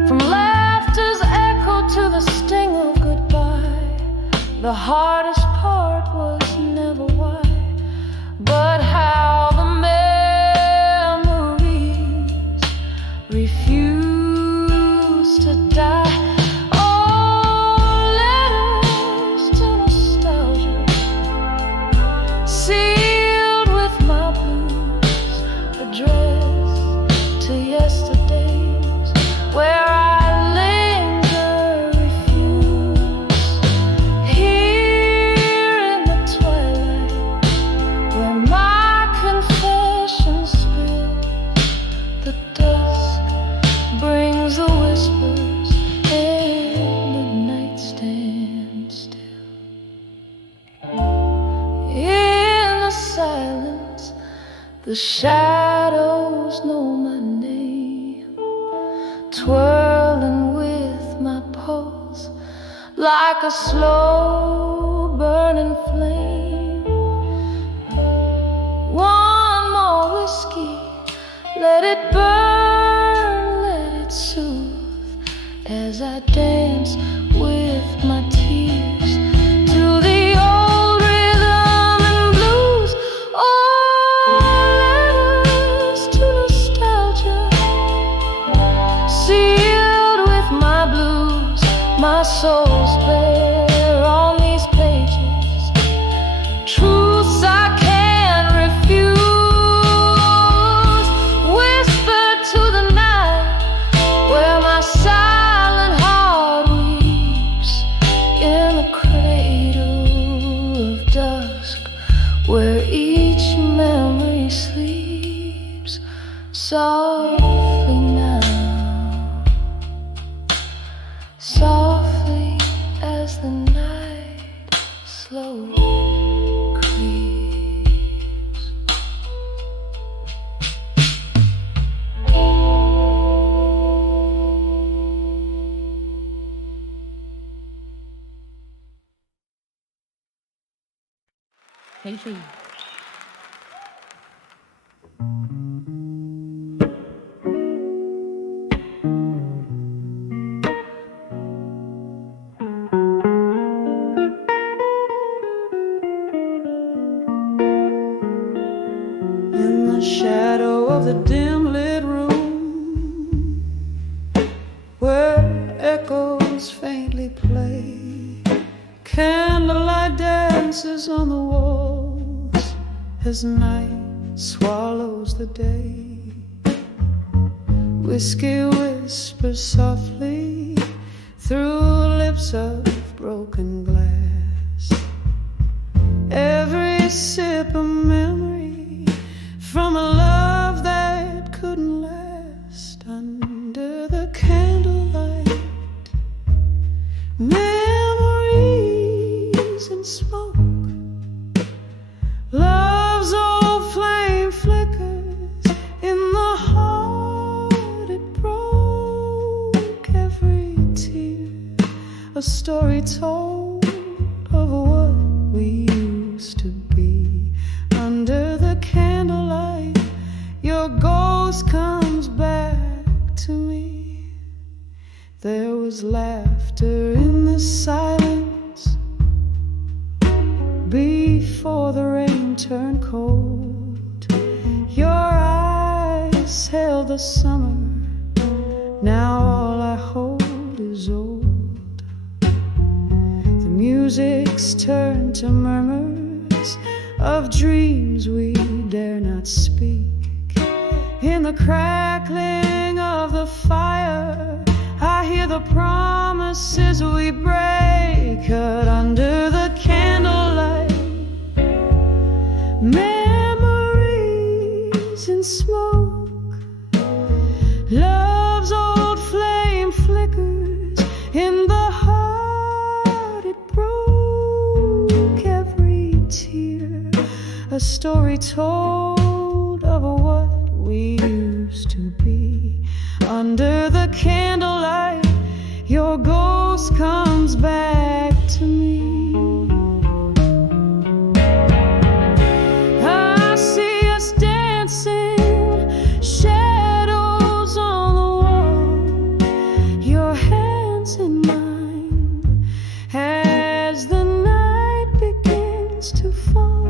From laughter's echo to the sting of goodbye, the hardest part was never why, but how the memories refuse to die. Oh, letters to nostalgia, sealed with my blues, addressed to yesterdays, where I linger, refuse. Here in the twilight, where my confessions spill, the dusk brings the whispers and the night stands still. In the silence, the shadows know my name, twirling with my pulse like a slow burning flame. One more whiskey, let it burn, let it soothe, as I dance with my tears to the old rhythm and blues. Oh, letters to nostalgia, sealed with my blues, my soul's bare on these pages, truths I can't refuse. Whispered to the night, where my silent heart weeps, in the cradle of dusk, where each memory sleeps softly now, softly as the night slowly creeps. KC. In the shadow of the dim lit room, where echoes faintly play, candlelight dances on the walls as night swallows the day. Whiskey whispers softly through lips of broken glass. Every sip a memory from a love that couldn't last. Under the candlelight, memories and smoke, love's old flame flickers in the heart it broke. Every tear a story told of what we used to be. Under the candlelight, your ghost comes back to me. There was laughter in the silence before the rain turned cold. Your eyes held the summer, now all I hold is old. The music's turned to murmurs of dreams we dare not speak. In the crackling of the fire, I hear the promises we break. Cut under the candlelight, memories in smoke, love's old flame flickers in the heart it broke. Every tear a story told of what we used to be. Under the candlelight, your ghost comes back to me. I see us dancing, shadows on the wall, your hands in mine as the night begins to fall.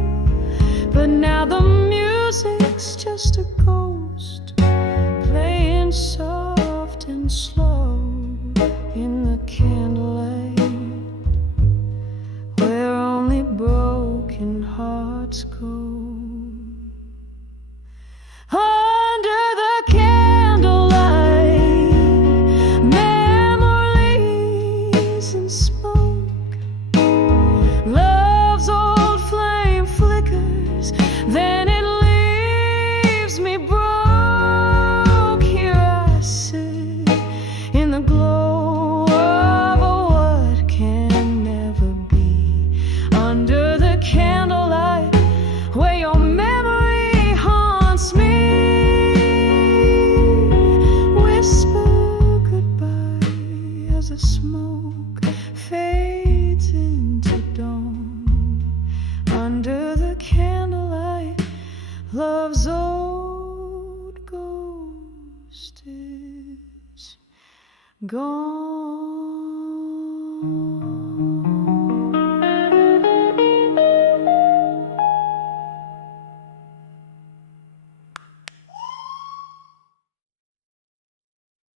But now the music's just a ghost playing soft and slow in the candlelight, where only broken hearts go. Under the candlelight, memories and smoke, love's old flame flickers, then it leaves me broke. Here I sit in the glow of what can never be. Under the candlelight, where your memory haunts me. Whisper goodbye as the smoke fades into dawn. Under the candlelight, love's old ghost is gone.